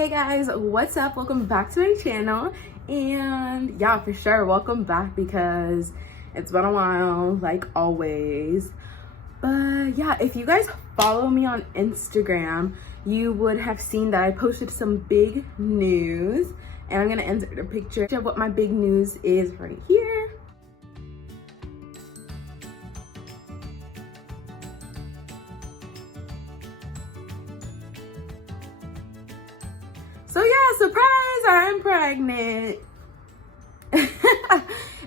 Hey guys, what's up? Welcome back to my channel. And yeah, for sure, welcome back because it's been a while, like always. But yeah, if you guys follow me on Instagram, you would have seen that I posted some big news, and I'm gonna insert a picture of what my big news is right here. So yeah, surprise, I'm pregnant. It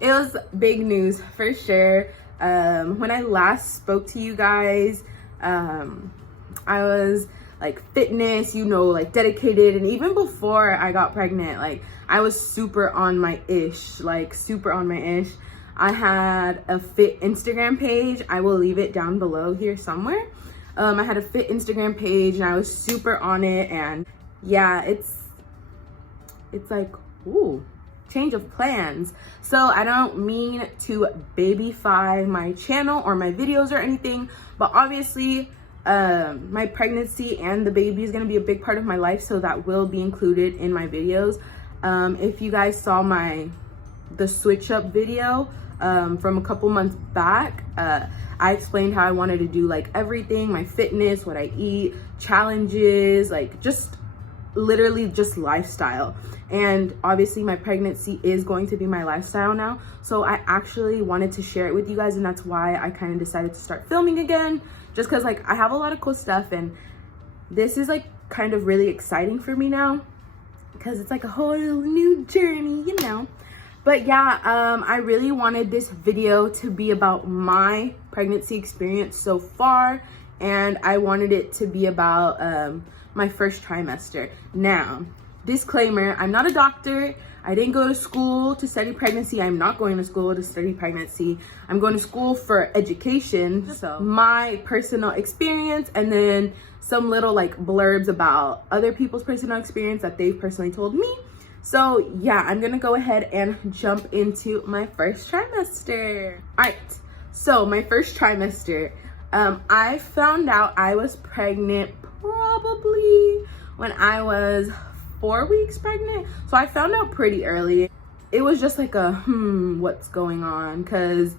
was big news for sure. When I last spoke to you guys, I was like fitness, like dedicated. And even before I got pregnant, like I was super on my ish. I had a fit Instagram page. I will leave it down below here somewhere. I had a fit Instagram page and I was super on it, and yeah, it's like, ooh, change of plans. So I don't mean to babyfy my channel or my videos or anything, but obviously my pregnancy and the baby is going to be a big part of my life, so that will be included in my videos. If you guys saw the switch up video from a couple months back, I explained how I wanted to do like everything, my fitness, what I eat, challenges, like just literally just lifestyle. And obviously my pregnancy is going to be my lifestyle now, so I actually wanted to share it with you guys, and that's why I kind of decided to start filming again, just because like I have a lot of cool stuff, and this is like kind of really exciting for me now because it's like a whole new journey, But yeah, I really wanted this video to be about my pregnancy experience so far, and I wanted it to be about my first trimester. Now, disclaimer, I'm not a doctor. I didn't go to school to study pregnancy. I'm not going to school to study pregnancy. I'm going to school for education. So my personal experience, and then some little like blurbs about other people's personal experience that they've personally told me. So yeah, I'm gonna go ahead and jump into my first trimester. All right, so my first trimester, I found out I was pregnant probably when I was 4 weeks pregnant. So I found out pretty early. It was just like a what's going on, because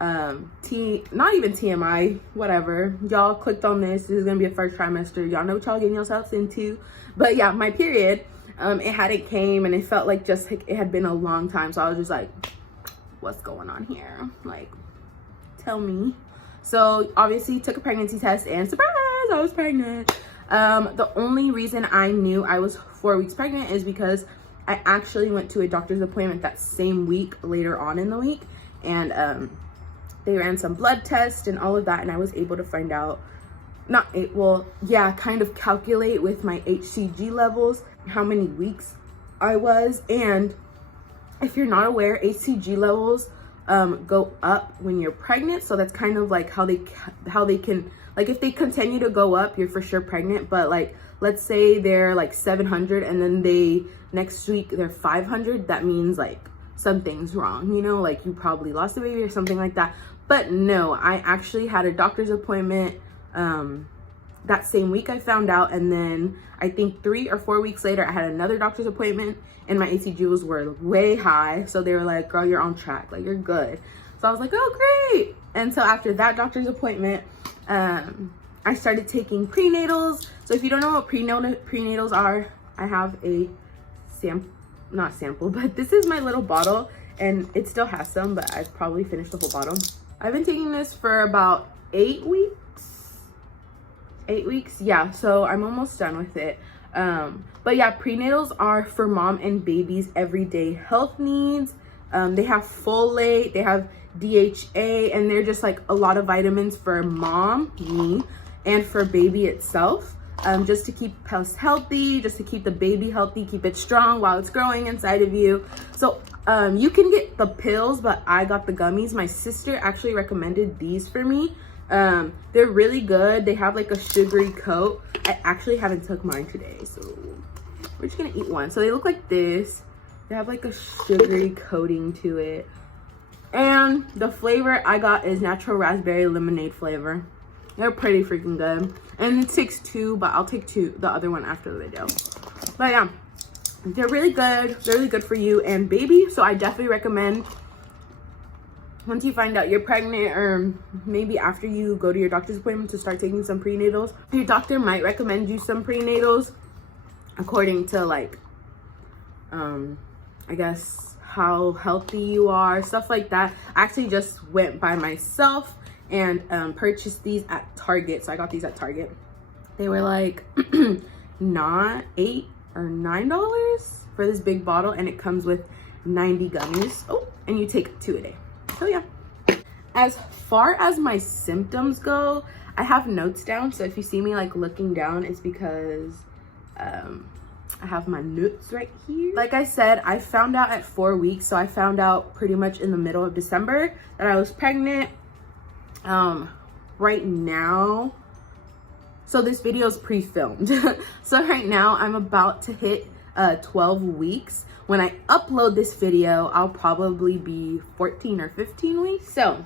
not even TMI, whatever, y'all clicked on this is gonna be a first trimester, y'all know what y'all getting yourselves into. But yeah, my period, it hadn't came, and it felt like just like it had been a long time. So I was just like, what's going on here, like tell me. So obviously took a pregnancy test, and surprise, I was pregnant. The only reason I knew I was 4 weeks pregnant is because I actually went to a doctor's appointment that same week, later on in the week, and they ran some blood tests and all of that, and I was able to find out, kind of calculate with my HCG levels how many weeks I was. And if you're not aware, HCG levels go up when you're pregnant, so that's kind of like how they can, like, if they continue to go up, you're for sure pregnant. But like, let's say they're like 700 and then next week they're 500, that means like something's wrong, like you probably lost the baby or something like that. But no, I actually had a doctor's appointment that same week I found out, and then I think 3 or 4 weeks later I had another doctor's appointment, and my HCGs were way high, so they were like, girl, you're on track, like you're good. So I was like, oh great. And so after that doctor's appointment, I started taking prenatals. So if you don't know what prenatals are, I have a not sample, but this is my little bottle, and it still has some, but I've probably finished the whole bottle. I've been taking this for about 8 weeks. 8 weeks, yeah, so I'm almost done with it. But yeah, prenatals are for mom and baby's everyday health needs. They have folate, they have DHA, and they're just like a lot of vitamins for mom, me, and for baby itself, just to keep us healthy, just to keep the baby healthy, keep it strong while it's growing inside of you. So you can get the pills, but I got the gummies. My sister actually recommended these for me. They're really good. They have like a sugary coat. I actually haven't took mine today, so we're just gonna eat one. So they look like this. They have like a sugary coating to it, and the flavor I got is natural raspberry lemonade flavor. They're pretty freaking good, and it takes 2, but I'll take the other one after the video. But yeah, they're really good. They're really good for you and baby. So I definitely recommend, once you find out you're pregnant, or maybe after you go to your doctor's appointment, to start taking some prenatals. Your doctor might recommend you some prenatals according to like, I guess how healthy you are, stuff like that. I actually just went by myself and purchased these at Target. So I got these at Target. They were like not $8 or $9 for this big bottle, and it comes with 90 gummies. Oh, and you take 2 a day. So yeah, as far as my symptoms go, I have notes down. So if you see me like looking down, it's because I have my notes right here. Like I said, I found out at 4 weeks. So I found out pretty much in the middle of December that I was pregnant. Right now, so this video is pre-filmed. So right now I'm about to hit 12 weeks. When I upload this video, I'll probably be 14 or 15 weeks. So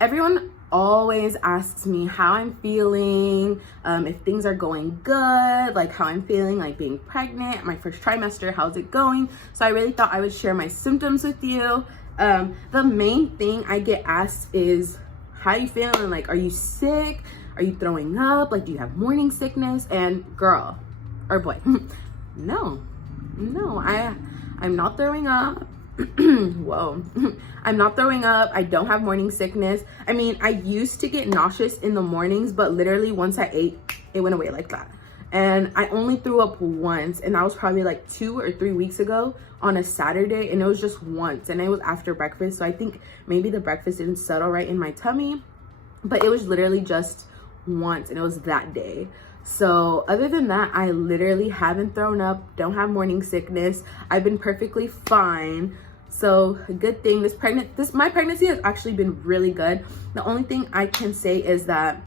everyone always asks me how I'm feeling, if things are going good, like how I'm feeling, like being pregnant, my first trimester, how's it going? So I really thought I would share my symptoms with you. The main thing I get asked is, how you feeling? Like, are you sick? Are you throwing up? Like, do you have morning sickness? And girl, or boy, no, I'm not throwing up. Whoa. I'm not throwing up. I don't have morning sickness. I mean, I used to get nauseous in the mornings, but literally once I ate, it went away like that. And I only threw up once, and that was probably like 2 or 3 weeks ago on a Saturday, and it was just once, and it was after breakfast. So I think maybe the breakfast didn't settle right in my tummy, but it was literally just once, and it was that day. So other than that, I literally haven't thrown up, don't have morning sickness. I've been perfectly fine. So a good thing, my pregnancy has actually been really good. The only thing I can say is that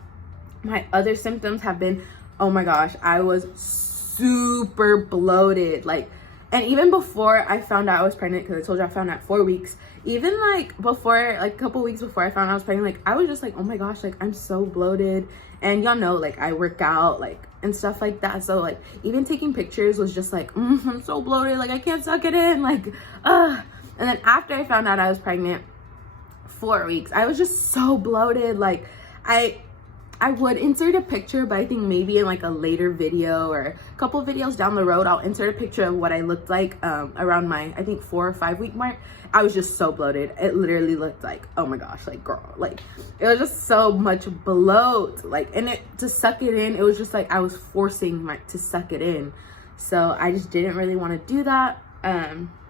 my other symptoms have been, oh my gosh, I was super bloated. Like, and even before I found out I was pregnant, because I told you I found out at 4 weeks, even like before, like a couple weeks before I found out I was pregnant, like I was just like, oh my gosh, like I'm so bloated. And y'all know, like I work out, like, and stuff like that. So like even taking pictures was just like, I'm so bloated, like I can't suck it in, like, And then after I found out I was pregnant, 4 weeks, I was just so bloated. Like I would insert a picture, but I think maybe in like a later video or a couple of videos down the road, I'll insert a picture of what I looked like around my, I think 4 or 5 week mark. I was just so bloated. It literally looked like, oh my gosh, like girl, like it was just so much bloat, like, and to suck it in, it was just like I was forcing to suck it in. So I just didn't really want to do that.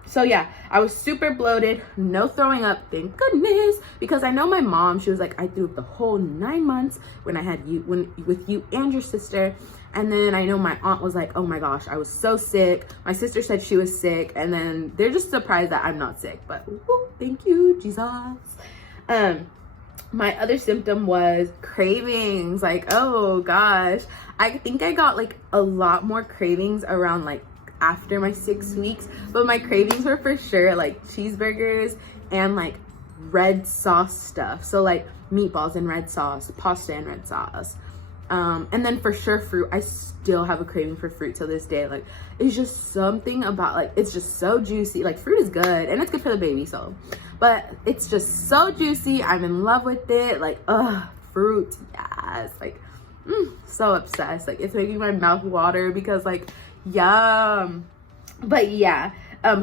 So yeah, I was super bloated, no throwing up, thank goodness, because I know my mom, she was like, I threw up the whole 9 months when I had you, with you and your sister. And then I know my aunt was like, oh my gosh, I was so sick. My sister said she was sick, and then they're just surprised that I'm not sick, but woo, thank you, Jesus. My other symptom was cravings. Like, oh gosh, I think I got like a lot more cravings around like after my 6 weeks, but my cravings were for sure like cheeseburgers and like red sauce stuff. So like meatballs and red sauce, pasta and red sauce, and then for sure fruit. I still have a craving for fruit till this day. Like it's just something about, like, it's just so juicy. Like fruit is good and it's good for the baby, so, but it's just so juicy. I'm in love with it. Like, fruit, yes. Like so obsessed. Like it's making my mouth water because like, yum. But yeah,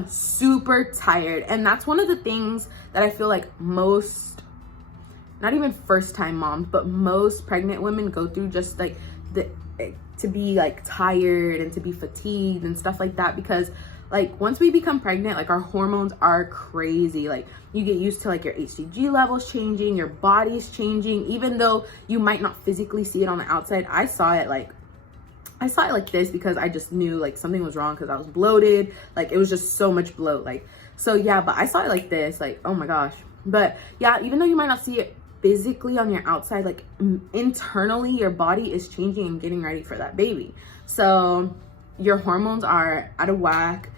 super tired, and that's one of the things that I feel like most, not even first time moms, but most pregnant women go through, just like to be like tired and to be fatigued and stuff like that, because like once we become pregnant, like our hormones are crazy. Like you get used to like your HCG levels changing, your body's changing, even though you might not physically see it on the outside. I saw it like this because I just knew like something was wrong because I was bloated. Like it was just so much bloat. Like, so yeah, but I saw it like this, like, oh my gosh. But yeah, even though you might not see it physically on your outside, like internally your body is changing and getting ready for that baby. So your hormones are out of whack.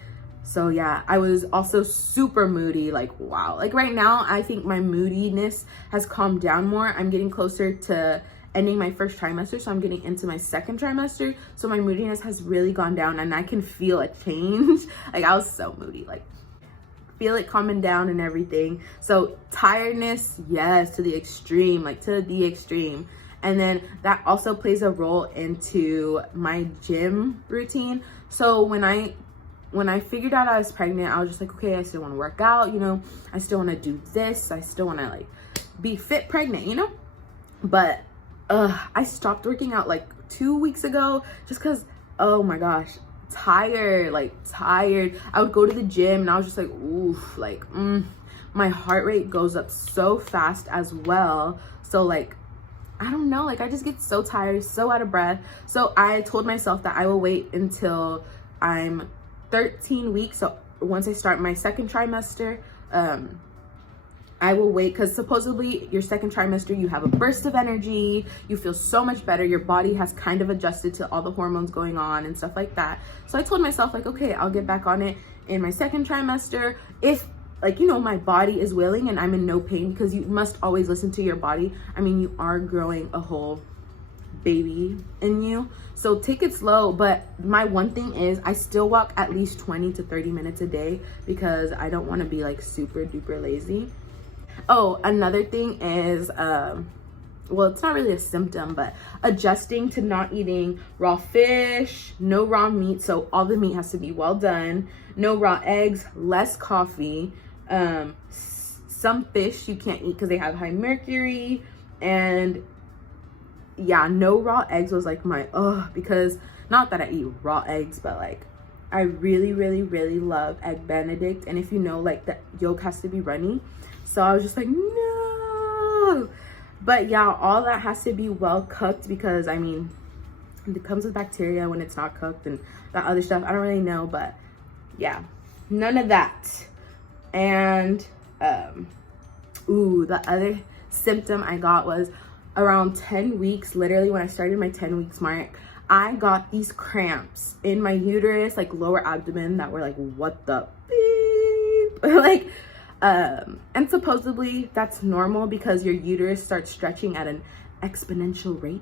So yeah, I was also super moody. Like, wow. Like right now, I think my moodiness has calmed down more. I'm getting closer to ending my first trimester, so I'm getting into my second trimester. So my moodiness has really gone down, and I can feel a change. Like, I was so moody, like feel it calming down and everything. So tiredness, yes, to the extreme, like to the extreme. And then that also plays a role into my gym routine. So when I figured out I was pregnant, I was just like, okay, I still want to work out, you know, I still want to do this, I still want to like be fit pregnant, you know. But I stopped working out like 2 weeks ago just because, oh my gosh, tired. I would go to the gym and I was just like, oof, like my heart rate goes up so fast as well. So like, I don't know, like I just get so tired, so out of breath. So I told myself that I will wait until I'm 13 weeks. So once I start my second trimester, I will wait, because supposedly your second trimester, you have a burst of energy, you feel so much better, your body has kind of adjusted to all the hormones going on and stuff like that. So I told myself like, okay, I'll get back on it in my second trimester if, like, you know, my body is willing and I'm in no pain, because you must always listen to your body. I mean, you are growing a whole baby in you, so take it slow. But my one thing is I still walk at least 20 to 30 minutes a day, because I don't want to be like super duper lazy. Oh, another thing is well, it's not really a symptom, but adjusting to not eating raw fish, no raw meat, so all the meat has to be well done, no raw eggs, less coffee. Some fish you can't eat because they have high mercury. And yeah, no raw eggs was like my because not that I eat raw eggs, but like I really love egg benedict, and if you know, like the yolk has to be runny. So I was just like, no. But yeah, all that has to be well cooked, because I mean, it comes with bacteria when it's not cooked and that other stuff. I don't really know, but yeah, none of that. And the other symptom I got was around 10 weeks, literally when I started my 10 weeks mark, I got these cramps in my uterus, like lower abdomen, that were like, what the beep? Like, and supposedly that's normal because your uterus starts stretching at an exponential rate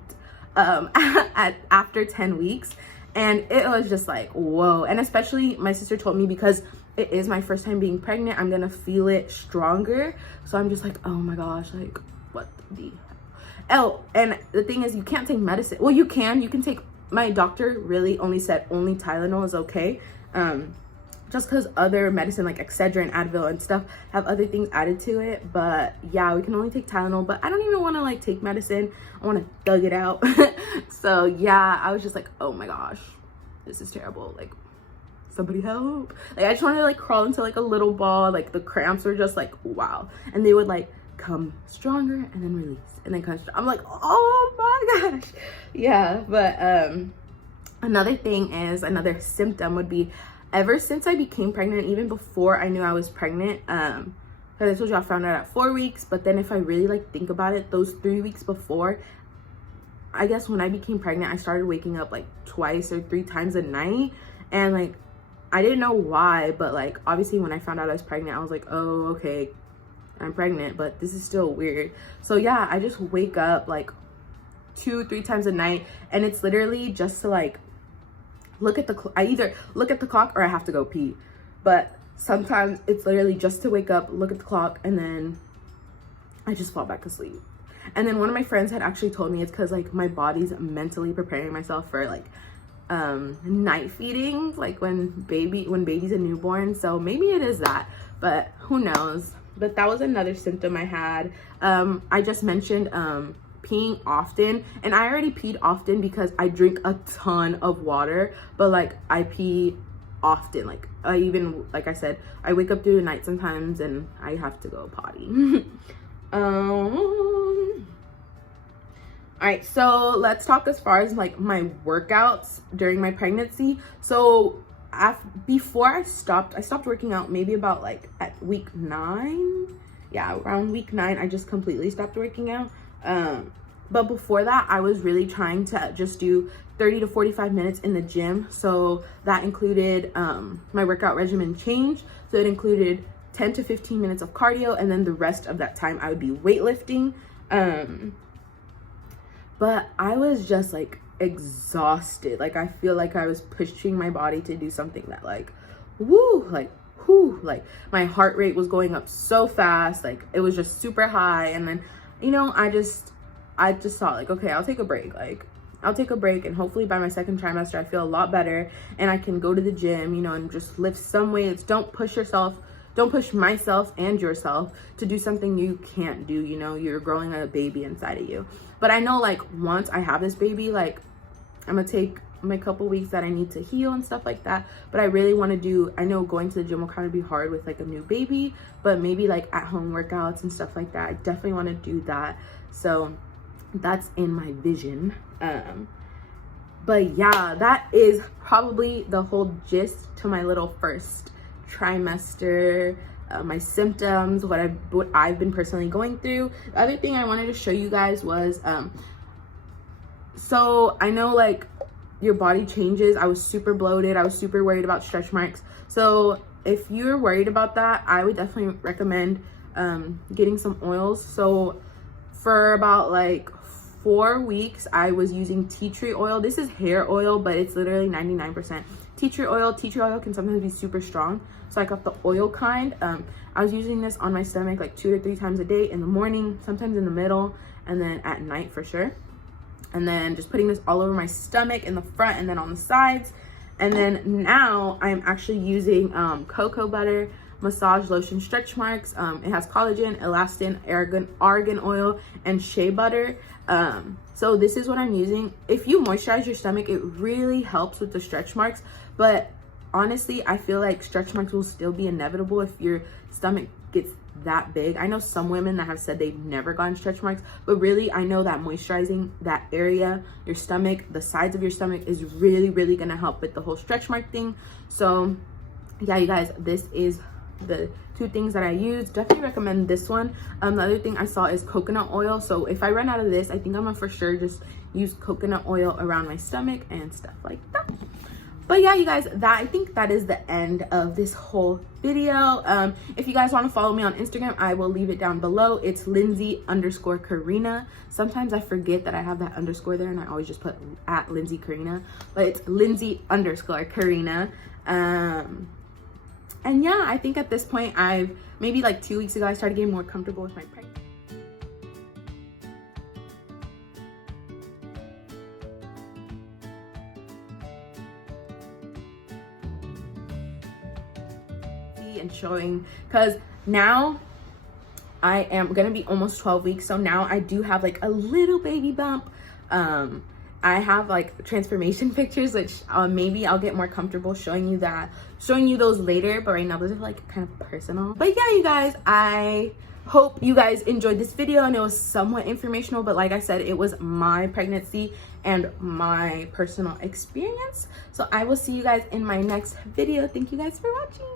after 10 weeks. And it was just like, whoa. And especially my sister told me, because it is my first time being pregnant, I'm gonna feel it stronger. So I'm just like, oh my gosh, like what the hell? Oh, and the thing is, you can't take medicine. Well, you can take, my doctor really only said only Tylenol is okay. Just because other medicine like Excedrin and Advil and stuff have other things added to it. But yeah, we can only take Tylenol. But I don't even want to like take medicine. I want to thug it out. So yeah, I was just like, oh my gosh, this is terrible. Like, somebody help. Like, I just wanted to like crawl into like a little ball. Like, the cramps were just like, wow. And they would like come stronger and then release and then come strong. I'm like, oh my gosh. Yeah, but another thing is, another symptom would be, ever since I became pregnant, even before I knew I was pregnant, because I told you I found out at 4 weeks, but then if I really like think about it, those 3 weeks before, I guess when I became pregnant, I started waking up like 2 or 3 times a night. And like, I didn't know why, but like obviously when I found out I was pregnant, I was like, oh, okay, I'm pregnant, but this is still weird. So yeah, I just wake up like 2-3 times a night, and it's literally just to like look at the I either look at the clock or I have to go pee. But sometimes it's literally just to wake up, look at the clock, and then I just fall back asleep. And then one of my friends had actually told me it's because like my body's mentally preparing myself for like night feeding, like when baby's a newborn. So maybe it is that, but who knows. But that was another symptom I had. I just mentioned peeing often, and I already peed often because I drink a ton of water, but like I pee often. Like I even, like I said, I wake up through the night sometimes and I have to go potty. All right, so let's talk as far as like my workouts during my pregnancy. So before I stopped working out maybe about like at week 9. Yeah, around week 9 I just completely stopped working out. But before that, I was really trying to just do 30 to 45 minutes in the gym. So that included my workout regimen change. So it included 10 to 15 minutes of cardio, and then the rest of that time I would be weightlifting. But but I was just like exhausted. Like I feel like I was pushing my body to do something that like woo, like whoo, like my heart rate was going up so fast, like it was just super high. And then, you know, I just thought like, okay, I'll take a break. Like I'll take a break, and hopefully by my second trimester I feel a lot better and I can go to the gym, you know, and just lift some weights. Don't push yourself, don't push myself and yourself to do something you can't do. You know, you're growing a baby inside of you. But I know like once I have this baby, like I'm gonna take my couple weeks that I need to heal and stuff like that. But I really want to do, I know going to the gym will kind of be hard with like a new baby, but maybe like at home workouts and stuff like that, I definitely want to do that. So that's in my vision. But yeah, that is probably the whole gist to my little first trimester, my symptoms, what I've been personally going through. The other thing I wanted to show you guys was so I know like your body changes. I was super bloated. I was super worried about stretch marks. So if you're worried about that, I would definitely recommend getting some oils. So for about like 4 weeks, I was using tea tree oil. This is hair oil, but it's literally 99% tea tree oil. Tea tree oil can sometimes be super strong, so I got the oil kind. I was using this on my stomach like 2 to 3 times a day, in the morning, sometimes in the middle, and then at night for sure. And then just putting this all over my stomach, in the front and then on the sides. And then now I'm actually using cocoa butter massage lotion stretch marks. It has collagen, elastin, argan oil, and shea butter. So this is what I'm using. If you moisturize your stomach, it really helps with the stretch marks. But honestly, I feel like stretch marks will still be inevitable if your stomach gets that big. I know some women that have said they've never gotten stretch marks, but really I know that moisturizing that area, your stomach, the sides of your stomach, is really gonna help with the whole stretch mark thing. So yeah, you guys, this is the 2 things that I use. Definitely recommend this one. The other thing I saw is coconut oil. So if I run out of this, I think I'm gonna for sure just use coconut oil around my stomach and stuff like that. But yeah, you guys, I think that is the end of this whole video. If you guys want to follow me on Instagram, I will leave it down below. It's Lindsay_Karina. Sometimes I forget that I have that underscore there, and I always just put at Lindsay Karina, but it's Lindsay_Karina. And yeah, I think at this point, maybe like 2 weeks ago, I started getting more comfortable with my pregnancy. And showing, because now I am gonna be almost 12 weeks, so now I do have like a little baby bump. I have like transformation pictures, which maybe I'll get more comfortable showing you those later, but right now those are like kind of personal. But yeah, you guys, I hope you guys enjoyed this video, and it was somewhat informational, but like I said, it was my pregnancy and my personal experience. So I will see you guys in my next video. Thank you guys for watching.